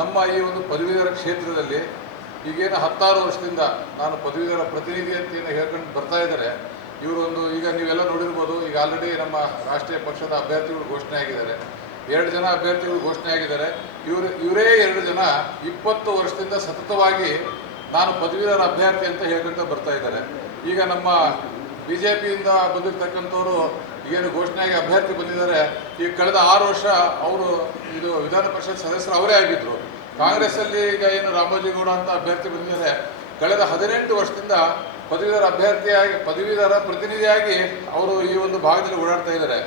ನಮ್ಮ ಈ ಒಂದು ಪದವೀಧರ ಕ್ಷೇತ್ರದಲ್ಲಿ ಈಗೇನು 16 ವರ್ಷದಿಂದ ನಾನು ಪದವೀಧರ ಪ್ರತಿನಿಧಿ ಅಂತ ಏನು ಹೇಳ್ಕೊಂಡು ಬರ್ತಾ ಇದ್ದಾರೆ. ಇವರೊಂದು ಈಗ ನೀವೆಲ್ಲ ನೋಡಿರ್ಬೋದು, ಈಗ ಆಲ್ರೆಡಿ ನಮ್ಮ ರಾಷ್ಟ್ರೀಯ ಪಕ್ಷದ ಅಭ್ಯರ್ಥಿಗಳು ಘೋಷಣೆ ಆಗಿದ್ದಾರೆ. 2 ಜನ ಅಭ್ಯರ್ಥಿಗಳು ಘೋಷಣೆ ಆಗಿದ್ದಾರೆ. ಇವರೇ 2 ಜನ 20 ವರ್ಷದಿಂದ ಸತತವಾಗಿ ನಾನು ಪದವೀಧರ ಅಭ್ಯರ್ಥಿ ಅಂತ ಹೇಳ್ಕೊಂತ ಬರ್ತಾ ಇದ್ದಾರೆ. ಈಗ ನಮ್ಮ ಬಿಜೆಪಿಯಿಂದ ಬಂದಿರತಕ್ಕಂಥವರು ಏನು ಘೋಷಣೆಯಾಗಿ ಅಭ್ಯರ್ಥಿ ಬಂದಿದ್ದಾರೆ. ಈಗ ಕಳೆದ 6 ವರ್ಷ ಅವರು ಇದು ವಿಧಾನ ಪರಿಷತ್ ಸದಸ್ಯರು ಅವರೇ ಆಗಿದ್ದರು. ಕಾಂಗ್ರೆಸ್ಸಲ್ಲಿ ಈಗ ಏನು ರಾಮೋಜಿಗೌಡ ಅಂತ ಅಭ್ಯರ್ಥಿ ಬಂದಿದ್ದಾರೆ. ಕಳೆದ 18 ವರ್ಷದಿಂದ ಪದವೀಧರ ಪ್ರತಿನಿಧಿಯಾಗಿ ಅವರು ಈ ಒಂದು ಭಾಗದಲ್ಲಿ ಓಡಾಡ್ತಾ ಇದ್ದಾರೆ.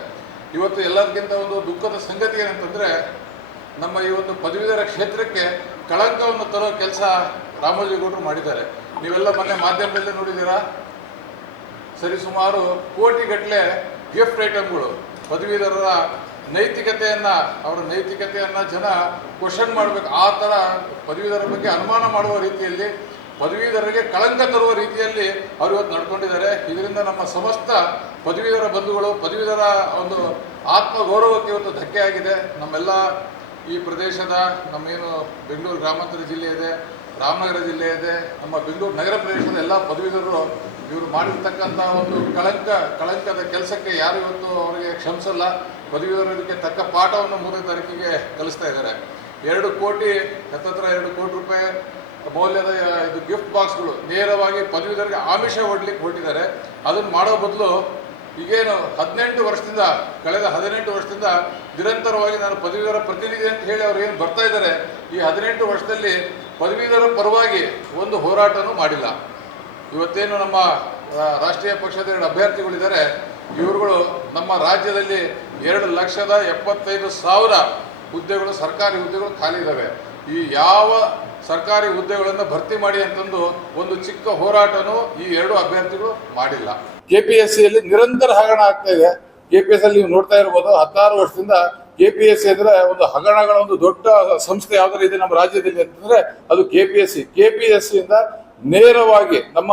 ಇವತ್ತು ಎಲ್ಲದಕ್ಕಿಂತ ಒಂದು ದುಃಖದ ಸಂಗತಿ ಏನಂತಂದರೆ, ನಮ್ಮ ಈ ಒಂದು ಪದವೀಧರ ಕ್ಷೇತ್ರಕ್ಕೆ ಕಳಂಕವನ್ನು ತರೋ ಕೆಲಸ ರಾಮೋಜಿಗೌಡರು ಮಾಡಿದ್ದಾರೆ. ನೀವೆಲ್ಲ ಮೊನ್ನೆ ಮಾಧ್ಯಮದಲ್ಲಿ ನೋಡಿದ್ದೀರಾ. ಸರಿಸುಮಾರು ಕೋಟಿಗಟ್ಟಲೆ ಗಿಫ್ಟ್ ಐಟಮ್ಗಳು ಪದವೀಧರರ ಅವರ ನೈತಿಕತೆಯನ್ನು ಜನ ಕ್ವಶನ್ ಮಾಡಬೇಕು. ಆ ಥರ ಪದವೀಧರರ ಬಗ್ಗೆ ಅನುಮಾನ ಮಾಡುವ ರೀತಿಯಲ್ಲಿ, ಪದವೀಧರರಿಗೆ ಕಳಂಕ ತರುವ ರೀತಿಯಲ್ಲಿ ಅವರು ಇವತ್ತು ನಡ್ಕೊಂಡಿದ್ದಾರೆ. ಇದರಿಂದ ನಮ್ಮ ಸಮಸ್ತ ಪದವೀಧರ ಬಂಧುಗಳು, ಪದವೀಧರ ಒಂದು ಆತ್ಮಗೌರವಕ್ಕೆ ಇವತ್ತು ಧಕ್ಕೆ ಆಗಿದೆ. ನಮ್ಮೆಲ್ಲ ಈ ಪ್ರದೇಶದ ನಮ್ಮೇನು ಬೆಂಗಳೂರು ಗ್ರಾಮಾಂತರ ಜಿಲ್ಲೆ ಇದೆ, ರಾಮನಗರ ಜಿಲ್ಲೆ ಇದೆ, ನಮ್ಮ ಬೆಂಗಳೂರು ನಗರ ಪ್ರದೇಶದ ಎಲ್ಲ ಪದವೀಧರರು ಇವರು ಮಾಡಿರ್ತಕ್ಕಂಥ ಒಂದು ಕಳಂಕದ ಕೆಲಸಕ್ಕೆ ಯಾರು ಇವತ್ತು ಅವರಿಗೆ ಕ್ಷಮಿಸಲ್ಲ. ಪದವೀಧರರಿಗೆ ತಕ್ಕ ಪಾಠವನ್ನು 3ನೇ ತಾರೀಕಿಗೆ ಕಲಿಸ್ತಾ ಇದ್ದಾರೆ. 2 ಕೋಟಿ ರೂಪಾಯಿ ಮೌಲ್ಯದ ಇದು ಗಿಫ್ಟ್ ಬಾಕ್ಸ್ಗಳು ನೇರವಾಗಿ ಪದವೀಧರಿಗೆ ಆಮಿಷ ಹೊಡ್ಲಿಕ್ಕೆ ಹೊರಟಿದ್ದಾರೆ. ಅದನ್ನು ಮಾಡೋ ಬದಲು ಈಗೇನು ಕಳೆದ 18 ವರ್ಷದಿಂದ ನಿರಂತರವಾಗಿ ನಾನು ಪದವೀಧರ ಪ್ರತಿನಿಧಿ ಅಂತ ಹೇಳಿ ಅವ್ರು ಏನು ಬರ್ತಾ ಇದ್ದಾರೆ, ಈ 18 ವರ್ಷದಲ್ಲಿ ಪದವೀಧರ ಪರವಾಗಿ ಒಂದು ಹೋರಾಟನೂ ಮಾಡಿಲ್ಲ. ಇವತ್ತೇನು ನಮ್ಮ ರಾಷ್ಟ್ರೀಯ ಪಕ್ಷದ 2 ಅಭ್ಯರ್ಥಿಗಳಿದ್ದಾರೆ, ಇವರುಗಳು ನಮ್ಮ ರಾಜ್ಯದಲ್ಲಿ 2,75,000 ಹುದ್ದೆಗಳು, ಸರ್ಕಾರಿ ಹುದ್ದೆಗಳು ಖಾಲಿ ಇದ್ದಾವೆ. ಈ ಯಾವ ಸರ್ಕಾರಿ ಹುದ್ದೆಗಳನ್ನು ಭರ್ತಿ ಮಾಡಿ ಅಂತಂದು ಒಂದು ಚಿಕ್ಕ ಹೋರಾಟನೂ ಈ 2 ಅಭ್ಯರ್ಥಿಗಳು ಮಾಡಿಲ್ಲ. KPSCಯಲ್ಲಿ ನಿರಂತರ ಹಗರಣ ಆಗ್ತಾ ಇದೆ. KPSCಯಲ್ಲಿ ನೀವು ನೋಡ್ತಾ ಇರ್ಬೋದು, 16 ವರ್ಷದಿಂದ KPSC ಅಂದರೆ ಒಂದು ಹಗರಣಗಳ ಒಂದು ದೊಡ್ಡ ಸಂಸ್ಥೆ ಯಾವ್ದಾರು ಇದೆ ನಮ್ಮ ರಾಜ್ಯದಲ್ಲಿ ಅಂತಂದ್ರೆ ಅದು KPSCಯಿಂದ ನೇರವಾಗಿ ನಮ್ಮ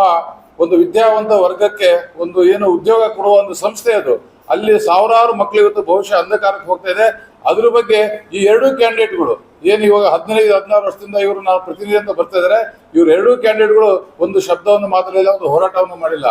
ಒಂದು ವಿದ್ಯಾವಂತ ವರ್ಗಕ್ಕೆ ಒಂದು ಏನು ಉದ್ಯೋಗ ಕೊಡುವ ಒಂದು ಸಂಸ್ಥೆ ಅದು. ಅಲ್ಲಿ ಸಾವಿರಾರು ಮಕ್ಕಳು ಇವತ್ತು ಬಹುಶಃ ಅಂಧಕಾರಕ್ಕೆ ಹೋಗ್ತಾ ಇದೆ. ಅದ್ರ ಬಗ್ಗೆ ಈ 2 ಕ್ಯಾಂಡಿಡೇಟ್ಗಳು ಏನು ಇವಾಗ 15-16 ವರ್ಷದಿಂದ ಇವರು ನಾವು ಪ್ರತಿನಿಧಿ ಅಂತ ಬರ್ತಾ ಇದ್ದಾರೆ, ಇವ್ರು 2 ಕ್ಯಾಂಡಿಡೇಟ್ಗಳು ಒಂದು ಶಬ್ದವನ್ನು ಮಾತಾಡಲಿಲ್ಲ, ಒಂದು ಹೋರಾಟವನ್ನು ಮಾಡಿಲ್ಲ.